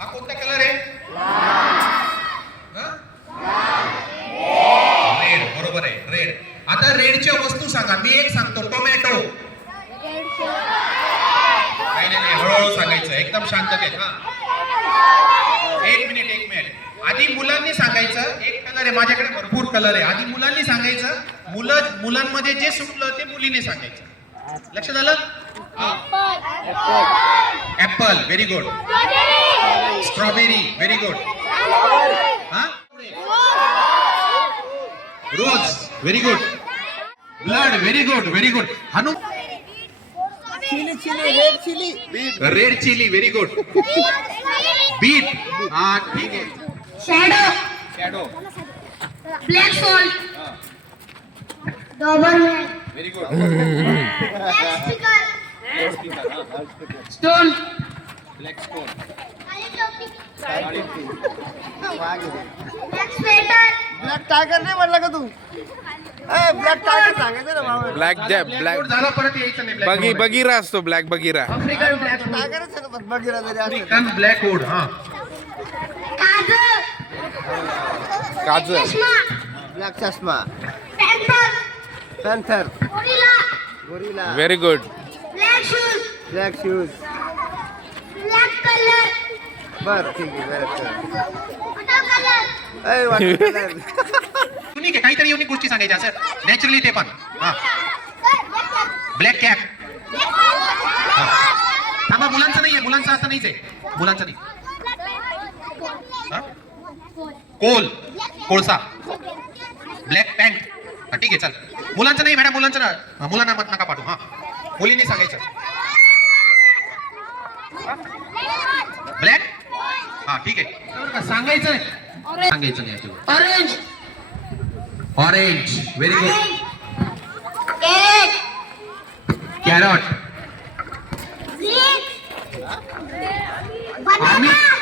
हा कोणता कलर आहे? रेड, बरोबर आहे, रेड. आता रेडच्या वस्तू सांगा. मी एक सांगतो, टोमॅटो. नाही, हळूहळू सांगायचं, एकदम शांततेत. हा, एक मिनिट. आधी मुलांनी सांगायचं. एक कलर आहे, माझ्याकडे भरपूर कलर आहे. आधी मुलांनी सांगायचं. मुलांमध्ये जे सुटलं ते मुलीने सांगायचं. लक्षात आलं? Apple, very good. Strawberry, very good. Rose, very good. Blood, very good. हनु, red chilli, very good. Beet, हा ठीक आहे. Shadow, black salt, Doberman, very good. Stone, black stone, black sweater, black tiger नाही म्हणला का तू? ब्लॅक टायगर सांगायचं ना भाऊ. ब्लॅक झाला, परत यायचं नाही. बगीरा असतो, ब्लॅक बगीरा. आफ्रिकन ब्लॅक टायगरच आहे ना, पण बघिरा जरी असलं. African black wood. हा, काजू. ब्लॅक चष्मा, panther, panther, gorilla, gorilla, very good. Black shoes, black shoes. Black colour, बर ठीक आहे, बरं. Water colour, water colour. Unique आहे, काहीतरी युनिक गोष्टी सांगायच्या असं नॅचरली. ते पण हा, ब्लॅक कॅप. थांबा, मुलांचं नाहीये, मुलांचं असं नाहीच आहे, मुलांचं नाही. कोळसा, ब्लॅक पॅन्ट. ठीक आहे, चल. मुलांचं नाही मॅडम, मुलांचं ना, मुलांना मत नका पाठवू. हा, मुलींनी सांगायचं. ब्लॅक, हा ठीक आहे, सांगायचं नाही. Orange, orange, very good. Carrot, carrot.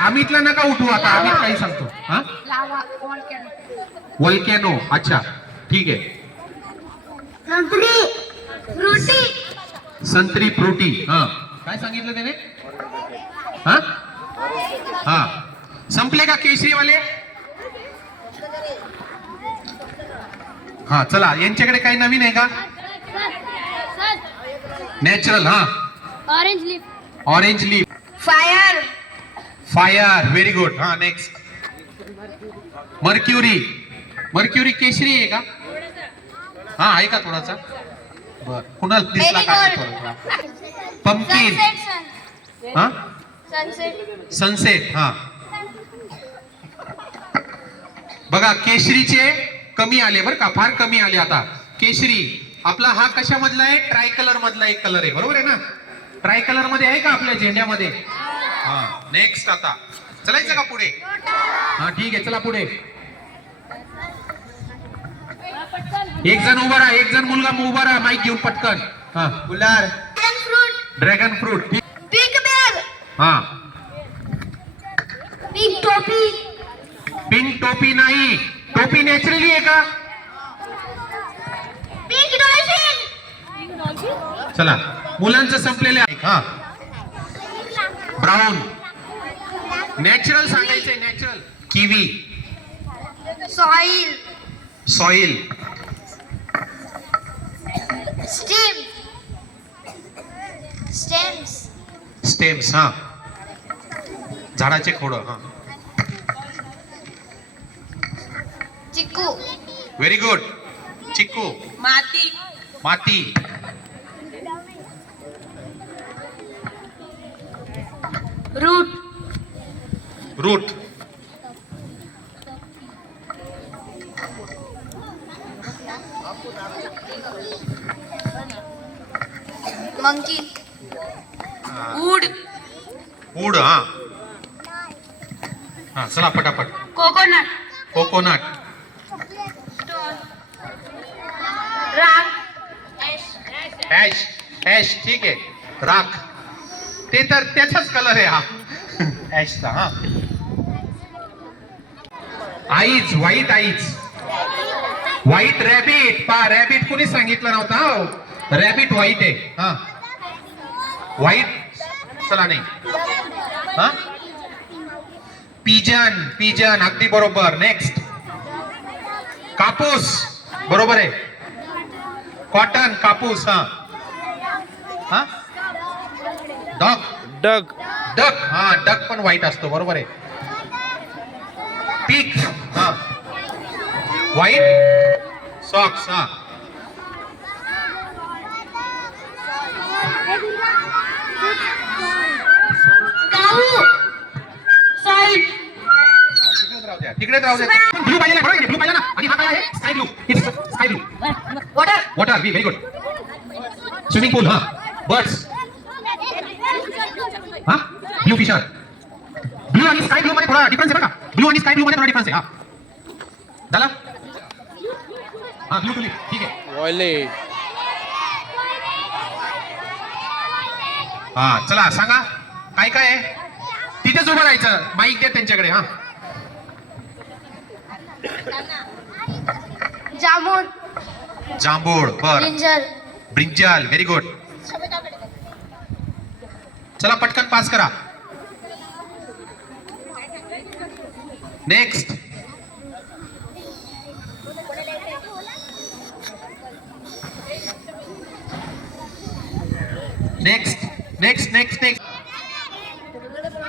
अमितला नका उठू आता, अमित काही सांगतो. हा, लावा, वॉल्कॅनो, वोल्कॅनो. अच्छा, ठीक आहे. संत्री, फ्रुटी. हा, काय सांगितलं त्याने? हा, संपले का केशरीवाले? हा, चला, यांच्याकडे काही नवीन आहे का? नॅचरल. हा, orange leaf, orange leaf. Fire, very good. हा, नेक्स्ट. मर्क्युरी केशरी आहे का? हा, आहे का थोडासा? बर, कुणाला दिसला का? पंपकिन. हा, सनसेट. हा, बघा, केशरीचे कमी आले बरं का, फार कमी आले. आता केशरी आपला हा कशामधला आहे? ट्राय कलर मधला एक कलर आहे, बरोबर आहे ना? ट्राय कलर मध्ये आहे का आपल्या झेंड्यामध्ये? हा, नेक्स्ट. आता चलायचं का पुढे? हा, ठीक आहे, चला पुढे. एक जण उभा राहा, एक जण मुलगा उभा राहा, माईक घेऊन पटकन. हा, गुलार, ड्रॅगन फ्रूट. पिंक बॅग, हा, पिंक टोपी, पिंक टोपी नाही, टोपी नॅचरली आहे का? पिंक डॉल्फिन, चला, मुलांचं संपलेले आहे. हा, ब्राऊन. नॅचरल सांगायचंय, नॅचरल. Kiwi, soil, stems. हा, झाडाचे खोड. हा, चिक्कू, व्हेरी गुड. चिक्कू. माती. रूट. Monkey, wood. हा, हा, चला पटापट. कोकोनट. ऍश, ठीक आहे. राख, ते तर त्याचाच कलर आहे हा, ऍशचा. हा, eyes, white eyes. White rabbit. पा, रॅबिट कोणी सांगितलं नव्हता? हो, रॅबिट व्हाईट आहे. हा, व्हाईट. चला, नाही. हा, पिजन पिजन अगदी बरोबर. नेक्स्ट कापूस बरोबर आहे. कॉटन कापूस. हा हा डॉग डग डक. हा डक पण व्हाईट असतो बरोबर आहे. पीक हा व्हाईट सॉक्स. हा गहू साईड तिकडेच राहू द्या. ब्लू पाहिजे ना ब्लू पाहिजे ना. आणि हा काय आहे sky blue. Sky blue water water very good. Swimming pool. हा बर्ड्स. हा ब्लू फिशर. ब्लू आणि स्काय ब्लू मध्ये थोडा डिफरन्स आहे बघा. ब्लू आणि स्काय ब्लू मध्ये थोडा डिफरन्स आहे. हा झाला. हा ब्लू टुलिप ठीक आहे. वॉयलेट हा चला सांगा काय काय आहे. तिथेच उभं राहायचं. माईक द्या त्यांच्याकडे. हा जामुन जांभूळ बर. Brinjal brinjal very good. चला पटकन पास करा. Next next next next next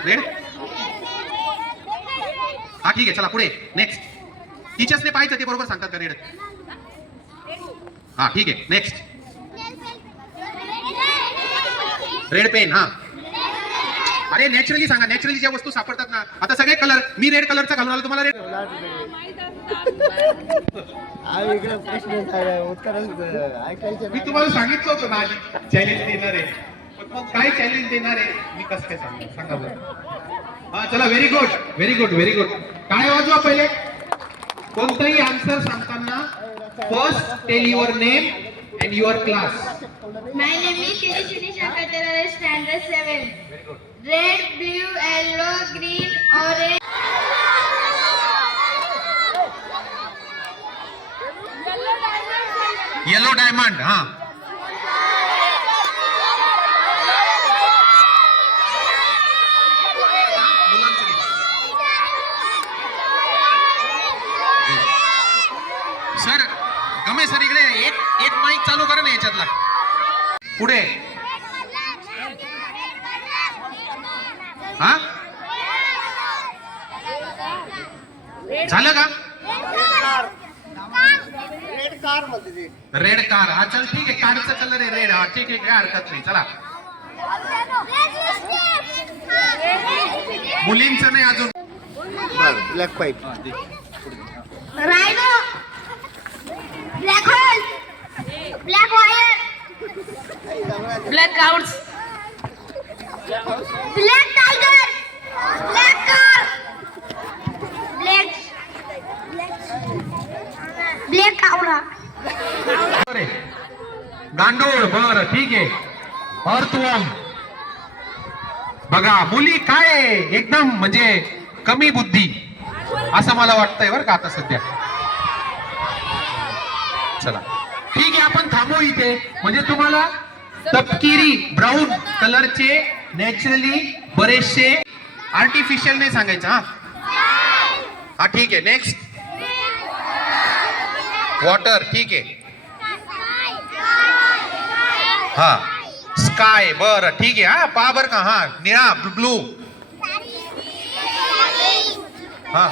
red. हा ठीक आहे चला पुढे. नेक्स्ट टीचर्सने पाहायचं ते बरोबर सांगतात का रेड. हा ठीक आहे. Next red pen. हा अरे नॅचरली सांगा. नॅचरली ज्या वस्तू सापडतात ना. आता सगळे कलर मी रेड कलरचा घालून आलो तुम्हाला रेड. इकडे प्रश्न उत्तर ऐकायचं मी तुम्हाला सांगितलं होतं ना आधी चॅलेंज देणार आहे. पण मग काय चॅलेंज देणार आहे मी कसं काय सांगू सांगा बरं. हा चला very good very good very good. काय वाजवा पहिले. कोणताही आन्सर सांगताना first tell your name and your class. My name is Shri Shakatara, standard 7. Red, blue, yellow, green, orange. Yellow diamond. हा सर गमे सर इकडे एक माईक चालू करा ना याच्यातला. पुढे हा झालं का. रेड कार म्हणते ते. Red car. हा चल ठीक आहे. कारचा कलर आहे रेड. हा ठीक आहे काय हरकत नाही. चला मुलींचं नाही अजून. Black pipe. Rhino. Black hole. Black wire. Black clouds. Black tiger. Black car. Black. Black cobra. बरे. गांडूळ बर ठीक आहे. अर्थवर्म. बघा मुली काय आहे, एकदम म्हणजे कमी बुद्धी असं मला वाटतंय बरं का आता सध्या. चला ठीक आहे आपण थांबू इथे. म्हणजे तुम्हाला तपकिरी ब्राऊन कलरचे नॅचरली बरेचसे आर्टिफिशियल नाही सांगायचं. हा हा ठीक आहे. नेक्स्ट वॉटर ठीक आहे. हा स्काय बर ठीक आहे. हा पहा बर का. हा निळा ब्लू. हा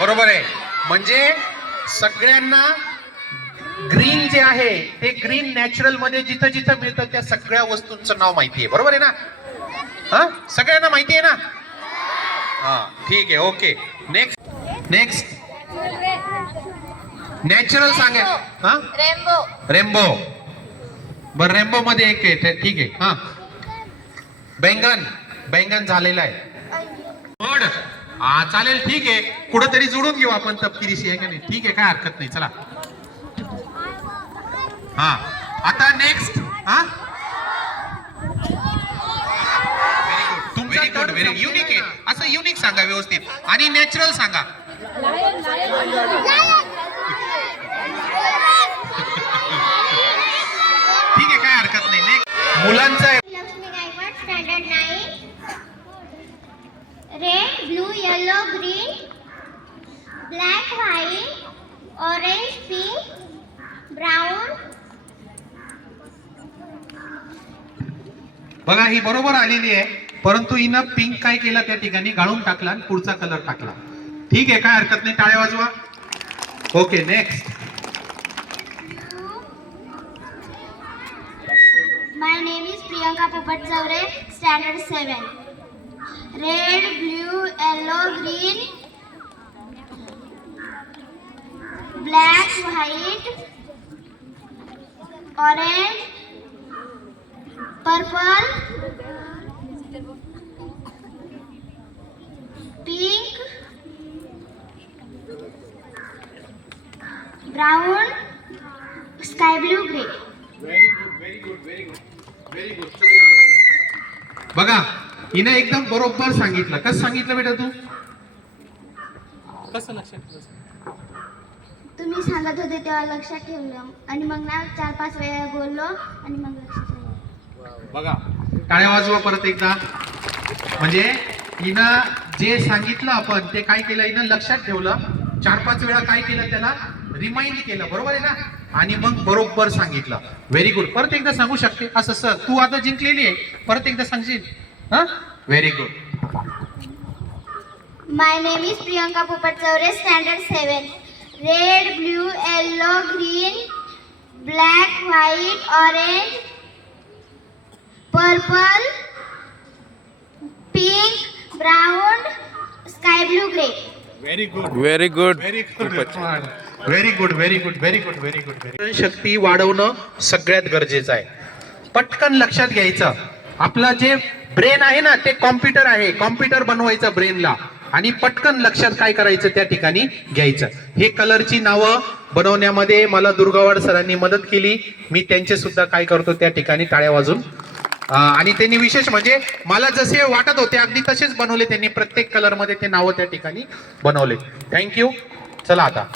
बरोबर आहे. म्हणजे सगळ्यांना ग्रीन जे आहे ते ग्रीन नॅचरल मध्ये जिथं जिथं मिळतं त्या सगळ्या वस्तूंचं नाव माहिती आहे. बरोबर आहे ना. हा सगळ्यांना माहिती आहे ना. हा ठीक आहे ओके. नेक्स्ट नेक्स्ट नॅचरल सांगेल. हा Rainbow. रेम्बो. बर रेम्बो मध्ये एक आहे ठीक आहे. हा बैंगन. बैंगन झालेला आहे. बर्ड. हा चालेल ठीक आहे. कुठंतरी जोडून घेऊ आपण तपकिरीशी आहे का नाही. ठीक आहे काय हरकत नाही. चला हा आता नेक्स्ट. हा व्हेरी गुड व्हेरी युनिक आहे. असं युनिक सांगा व्यवस्थित आणि नॅचरल सांगा. ठीक आहे काय हरकत नाही. नेक्स्ट मुलांचं आहे. Lakshmi Gaikwad 109. Red, blue, yellow, green, black, white, orange, pink, brown. बघा ही बरोबर आलेली आहे, परंतु हिनं पिंक काय केला त्या ठिकाणी गाळून टाकला आणि पुढचा कलर टाकला. ठीक आहे, काय हरकत नाही, टाळ्या वाजवा. Okay, next. My name is Priyanka Popat Zavre, Standard 7. Red, blue, yellow, green, black, white, orange, purple, pink, brown, sky blue, grey. बघा हिनं एकदम बरोबर सांगितलं. कसं सांगितलं बेटा तू? कसं लक्षात ठेवलं? तुम्ही सांगत होते तेव्हा लक्षात ठेवलं आणि मग ना 4-5 वेळा बोललो आणि मग लक्षात ठेवलं. बघा टाळ्या वाजवा परत एकदा. म्हणजे हिनं जे सांगितलं आपण ते काय केलं, हिनं लक्षात ठेवलं, 4-5 वेळा काय केलं, त्याला रिमाइंड केलं, बरोबर आहे ना, आणि मग बरोबर सांगितलं. Very good. परत एकदा सांगू शकते असं सर, तू आता जिंकलेली आहे, परत एकदा सांगशील? हा, very good. My name is Priyanka Popat Zavre, Standard 7. Red, blue, yellow, green, black, white, orange, purple, pink, brown, sky blue, grey. Very good. Very good. Very good. Very good, very good, very good, very good. शक्ती वाढवणं सगळ्यात गरजेचं आहे. पटकन लक्षात घ्यायचं. आपलं जे ब्रेन आहे ना ते कॉम्प्युटर आहे, कॉम्प्युटर बनवायचं ब्रेनला आणि पटकन लक्षात काय करायचं त्या ठिकाणी घ्यायचं. हे कलरची नावं बनवण्यामध्ये मला दुर्गावाड सरांनी मदत केली. मी त्यांचे सुद्धा काय करतो त्या ठिकाणी टाळ्या वाजून. आणि त्यांनी विशेष म्हणजे मला जसे वाटत होते अगदी तसेच बनवले त्यांनी. प्रत्येक कलर मध्ये ते नावं त्या ठिकाणी बनवले. थँक्यू. चला आता